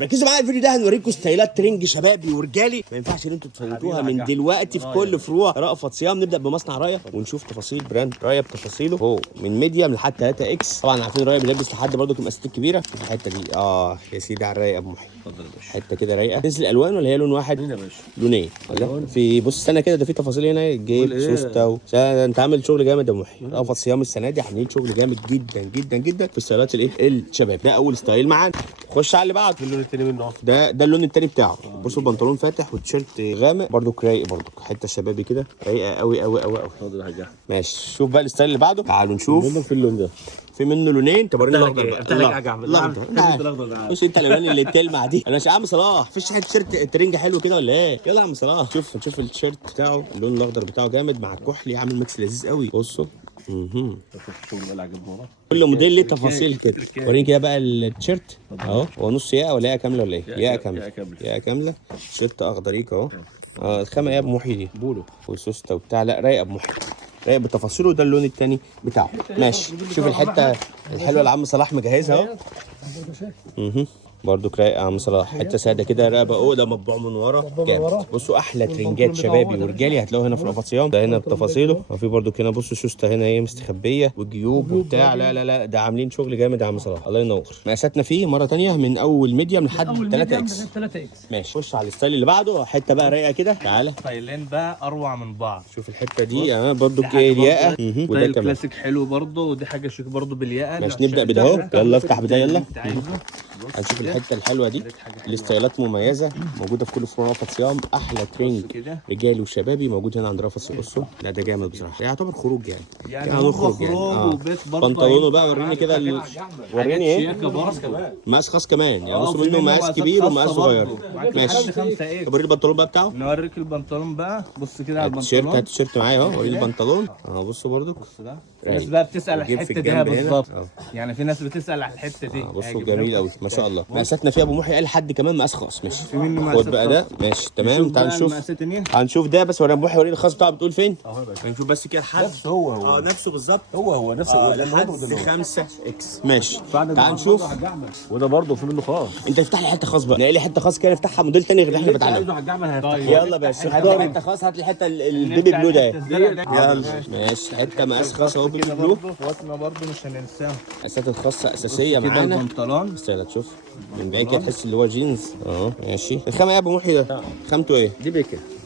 ركزوا معايا الفيديو ده، هنوريكم ستايلات ترنج شبابي ورجالي ما ينفعش ان انتوا تفوتوها من دلوقتي في كل فروع رأفت صيام. نبدا بمصنع رايه ونشوف تفاصيل براند رايه بتفاصيله هو من ميديم لحد 3 اكس. طبعا عارفين رايه بيلبس لحد برضه المقاسات الكبيره. شوف الحته دي يا سيدي على الرايق يا ابو محي. اتفضل يا باشا. حته كده رايقه. تنزل الوان ولا هي لون واحد؟ لون يا باشا. لونين. في بص استنى كده، ده في تفاصيل هنا جيب سوسته انت عامل شغل جامد يا ابو محي. رأفت صيام السنه دي عاملين شغل جامد جدا جدا جدا في ستايلات الشباب. ده اول ستايل معانا. خش على اللي بعده. اللون التاني منه ده اللون التاني بتاعه. بصوا البنطلون فاتح والتيشيرت غامق برده رايق برده، حته شبابي كده رايقه قوي قوي قوي قوي. اتفضل يا حاج. ماشي شوف بقى الستايل اللي بعده. تعالوا نشوف منه في اللون ده. في منه لونين. طب وريني الاخضر بقى. افتح لك حاجه احمد. الاخضر ده بص انت الالوان اللي بتلمع دي. انا مش عم صلاح فيش حته تيشيرت ترنج حلو كده ولا ايه؟ يلا يا عم صلاح شوف نشوف التيشيرت بتاعه. اللون الاخضر بتاعه جامد مع الكحلي عامل ميكس لذيذ قوي. بصوا الشغل اللي عجبني ورا. كل موديل ليه تفاصيل كده. وريني كده بقى التيشيرت اهو. هو نص ياقه ولا ياقه كامله ولا ايه؟ ياقه كامله. ياقه كامله. تيشيرت اخضريك اهو. الخامه ايه يا ابو محي دي؟ بولو وسوسته وبتاع. لا رايق يا ابو محي، رايق بتفاصيله. ده اللون الثاني بتاعه. ماشي شوف الحته الحلوه اللي عم صلاح مجهزها اهو. برضو رايقه يا عم صلاح. حته ساده كده رقبه عقده مطبوع من ورا جامد. بصوا احلى ترنجات شبابي ورجالي هتلاقوها هنا في رأفت صيام. ده هنا بتفاصيله. وفي برضو هنا بصوا شوسته هنا ايه مستخبيه وجيوب وبتاع. لا لا لا ده عاملين شغل جامد يا عم صلاح الله ينور. مقاساتنا فيه مره ثانيه من اول ميديم لحد 3 اكس. ماشي خش على الستايل اللي بعده. حته بقى رايقه كده. تعالى ستايلين بقى اروع من بعض. شوف الحته دي برضو الياقه وده كمان كلاسيك حلو برضو. ودي حاجه شيك برضو بالياقه. ماشي نبدا بده اهو. يلا افتح بدايه يلا. هنشوف الحته الحلوه دي. الستايلات مميزه موجوده في كل فروع رأفت صيام. احلى ترنج رجالي وشبابي موجود هنا عند رأفت صيام. بصوا لا ده جامد بصراحه. يعتبر خروج يعني خروج بنطلونه بقى. وريني كده وريني ايه مقاس خاص كمان يعني. بصوا منه مقاس كبير ومقاس صغير. ماشي طب وريني البنطلون بقى بتاعه. نوريك البنطلون بقى. بص كده على التيشيرت. البنطلون. التيشيرت معايا اهو. وريني البنطلون بصوا برضو. بص ده في ناس بقى بتسال الحته دي بالظبط. يعني في ناس بتسال على الحته دي. بصوا جميل قوي ما شاء الله. مقاساتنا فيها ابو محي قال حد كمان مقاس خاص. ماشي في منه خد بقى ده. ماشي تمام. تعال نشوف. هنشوف ده بس. وريني ابو محي وريني الخاص بتاعه بتقول فين اهو يا باشا. نشوف بس كده حد نفسه هو نفسه بالظبط. هو نفسه لحد 5 اكس. ماشي تعال نشوف. وده برضه في منه خاص. انت افتح لي حته خاص بقى. نلاقي لي حته خاص كده نفتحها موديل تاني غير اللي احنا بتعلمه. يلا بس هات لي حته خاص. هات لي حته البيبي بلو ده. يلا ماشي حته مقاس خاص اهو بيبي بلو. واسمه برضه مش هننساها. مقاسات الخاصه اساسيه معانا. البنطلون بس يلا تشوف من بعيد كده تحس اللي هو جينز ماشي. الخامه ايه يا ابو محي ده؟ خامته ايه؟ دي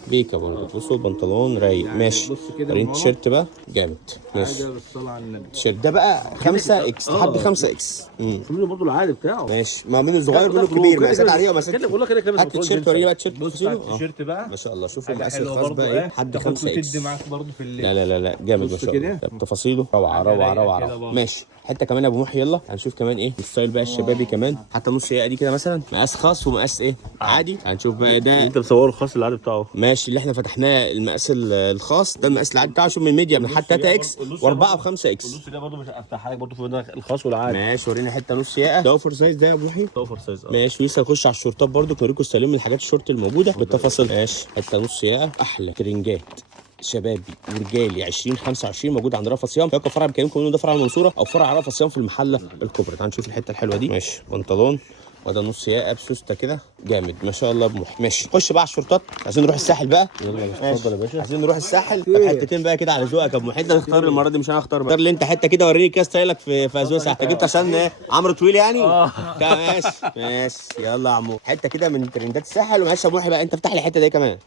بيكا برضه. بصوا البنطلون رايق ماشي. وريني التيشيرت بقى جامد. ماشي التيشيرت ده بقى 5 اكس لحد 5 اكس. في منه برضه العادي بتاعه. ماشي ما منه الصغير منه الكبير. مقاسات عاديه ومقاسات. بقول لك كده هات التيشيرت. وريني بقى التيشيرت. بص التيشيرت بقى ما شاء الله. شوفوا المقاس الخاص بقى ايه لحد 5 اكس. تدي معاك برضه في الليل. لا لا لا جامد ما شاء الله. تفاصيله روعه روعه روعه. ماشي حته كمان يا ابو محي. يلا هنشوف كمان ايه الستايل بقى الشبابي كمان. حتى نص ياقه دي كده مثلا مقاس خاص ومقاس ايه عادي. هنشوف بقى ده انت مصوره الخاص العادي بتاعه. ماشي اللي احنا فتحناه المقاس الخاص. ده المقاس العادي بتاعه. شوف من ميديم لحد 3 اكس و4 و5 اكس. النص ده برضه مش هفتحها لك برضه في الخاص والعادي. ماشي ورينا حته نص ياقه. ده اوفر سايز ده يا ابو محي. اوفر سايز ماشي. ولسه نخش على الشورتات برضه نوريكم ستايلين من الحاجات الشورت الموجوده بالتفاصيل. ماشي حته نص ياقه. احلى ترنجات شبابي ورجالي 2025 موجود عند رأفت صيام. فاكر فرع بكلمكم انه ده فرع المنصوره او فرع رأفت صيام في المحله الكبرى. تعالوا نشوف الحته الحلوه دي. ماشي بنطلون وده نص ياقه بسوسته كده جامد ما شاء الله ابو محي. ماشي خش بقى على الشورتات. عايزين نروح الساحل بقى. يلا اتفضل يا باشا. عايزين نروح الساحل. طب حتتين بقى كده على ذوقك يا ابو محي. انت تختار المره دي مش انا اختار. اختار لي انت حته كده. وريني كده ستايلك في ازواج ساحل. انت جبت عشان ايه عمرو طويل يعني. ماشي ماشي يلا يا عمو. حته كده من ترندات الساحل. ومعلش يا ابو محي بقى انت افتح لي الحته دي كمان.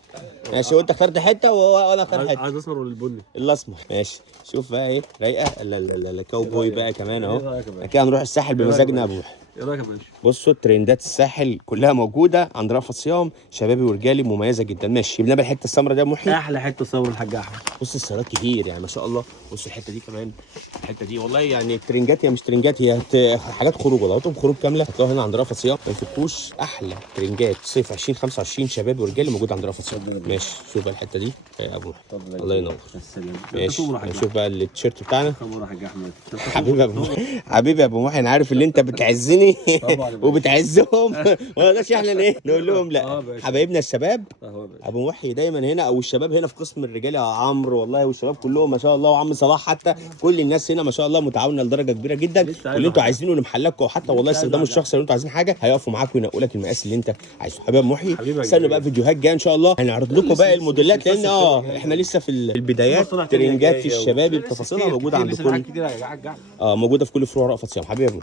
ماشي وانت اخترت حته وانا اخترت حته. عايز اسمر ولا البني؟ الاسمر. ماشي شوف بقى ايه رايقه. لا لا لا كاوبوي بقى كمان اهو. كده هنروح الساحل بمزاجنا يا ابو محي. ايه رايك يا باشا؟ بصوا ترندات الساحل كلها موجوده عند رأفت صيام. شبابي ورجالي مميزه جدا. ماشي جبنا بقى الحته السمراء دي يا محي. احلى حته صور الحاج احمد. بص السيارات كتير يعني ما شاء الله. بص الحته دي كمان. الحته دي والله يعني ترنجات. هي مش ترنجات هي حاجات خروج. والله طب خروج كامله هتلاقوها هنا عند رأفت صيام. ما يفكوش احلى ترنجات صيف 2025 شبابي ورجالي موجود عند رأفت صيام. ماشي شوف بقى الحته دي يا ابو الله ينور. ماشي نشوف بقى التيشيرت بتاعنا. حبيبي يا ابو حبيبي يا ابو محي. انا عارف ان انت بتعزني بتعزني وبتعزهم ما نقدرش احنا ايه نقول لهم لا. حبايبنا الشباب ابو محي دايما هنا، او الشباب هنا في قسم الرجال يا عمرو والله، والشباب كلهم ما شاء الله، وعم صلاح حتى، كل الناس هنا ما شاء الله متعاونه لدرجه كبيره جدا. واللي انتوا عايزينه لمحلكم، وحتى والله استخدامه الشخصي لو انتوا عايزين حاجه هيقفوا معاكم وينقوا لك المقاس اللي انت عايزه. حبيب محي استنوا بقى فيديوهات جايه ان شاء الله هنعرض لكم باقي الموديلات، لان احنا لسه في البدايات. ترنجات في الشبابي بتفاصيلها موجوده عندكم، موجوده في كل فروع رأفت صيام. حبيبي